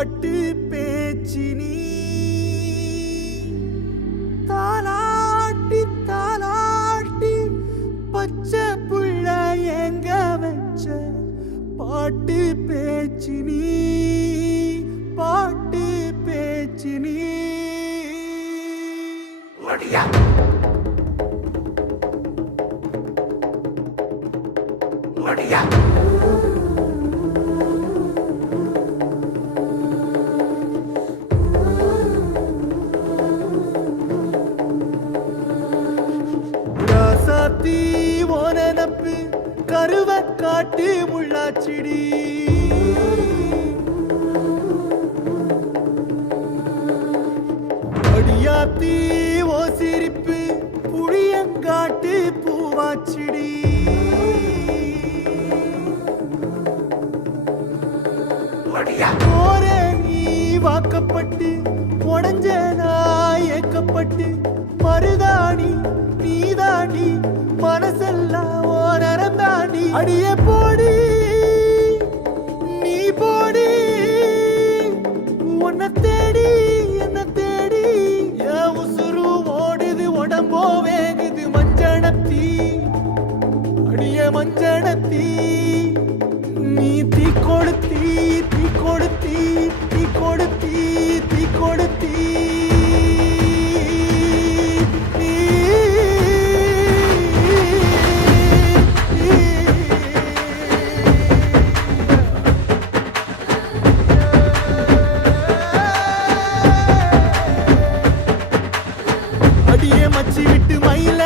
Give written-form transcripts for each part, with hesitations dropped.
பாட்டு பேச்சு நீ தாலாட்டி தாலாட்டி பச்சை புள்ள எங்க வச்ச பாட்டு பேச்சு நீ பாட்டு பேச்சு நீ ஒடியா ஒடியா ராசாத்தி ஓனப்பு கருவ காட்டு முள்ளாச்சிடி அடியாத்தி ஓ சிரிப்பு புளியங்காட்டு பூவாச்சிடி போற நீ வாக்கப்பட்டு உடஞ்ச நாய் ஏக்கப்பட்டு மருதாணி நீதாண்டி மனசெல்லாம் ஓ நரந்தாண்டி அடியே போடி நீ போடி உன்னை தேடி என்ன தேடி என் உசுரு ஓடுது உடம்போ வேகுது மஞ்சனத்தி அடிய மஞ்சனத்தி நீ தீ கொடுத்தி தீ கொடுத்தி தீ கொடுத்தி தீ கொடுத்தி அடியே மச்சி விட்டு மயில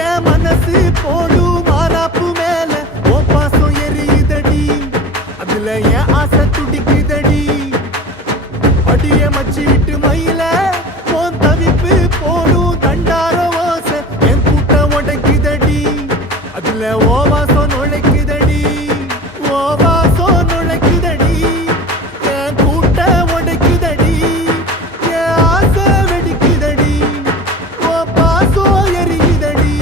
என் மனசு போடு மாறாப்பு மேல ஓ பாசம் எரியுதடி அதுல என் ஆசை துடிக்குதடி அடியே மச்சி விட்டு மயில போன் தவிப்பு போடும் தண்டார ஓசை என் கூட்டம் உடைக்குதடி அதுல ஓ வாசம் நுழைக்குதடி ஓ வாசம் நுழைக்குதடி என் கூட்டம் உடைக்குதடி என் ஆசை வெடிக்குதடி ஓ பாசம் எரியுதடி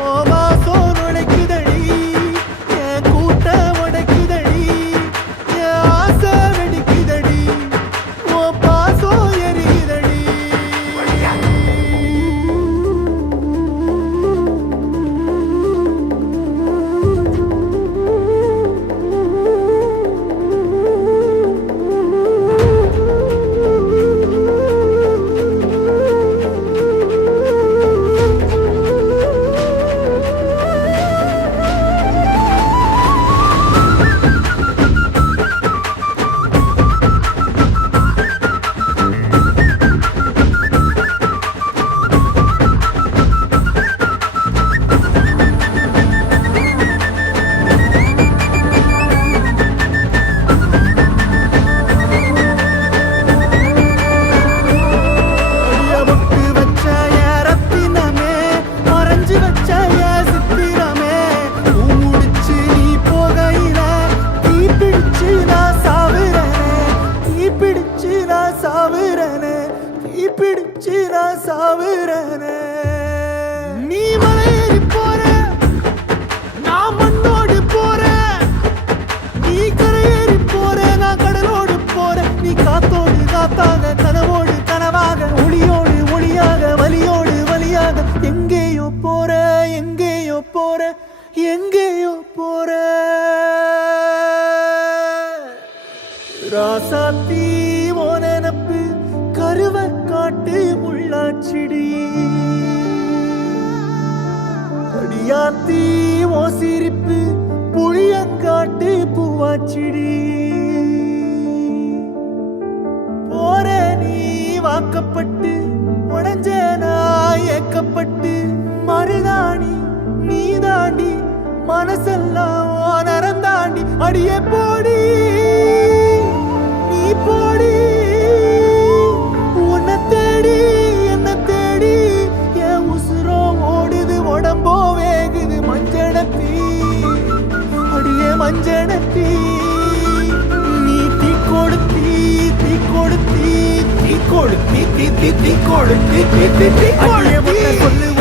ஓ வாசம் நுழைக்குதடி என் கூட்டம் உடைக்குதடி என் ஆசை வெடிக்குதடி ஓ பாசம் எரியுதடி நீ மலையேறி போற நான் மண்ணோடு போற நீ கரையேறி போற நான் கடலோடு போற நீ காத்தோடு காத்தாக கனவோடு கனவாக ஒளியோடு ஒளியாக வலியோடு வலியாக எங்கேயோ போற எங்கேயோ போற எங்கேயோ போற ராசாத்தி ஓனப்பு கருவ காட்டு முள்ளாச்சிடி அடியாத்தி ஓ சிரிப்பு புளியங்காட்டு பூவாச்சிடி போற நீ வாக்கப்பட்டு உடஞ்ச நாய் ஏக்கப்பட்டு மருதாணி நீதாண்டி மனசெல்லாம் ஓ நரந்தாண்டி அடியே போடி நீ போடி உன்னை தேடி என்ன தேடி என் உசுரோ ஓடுது உடம்போ வேகுது மஞ்சனத்தி அடியே மஞ்சனத்தி நீ தீ கொடுத்தி தீ கொடுத்தி தீ கொடுத்தி தீ தீ தீ கொடுத்தி தீ தீ தீ சொல்லு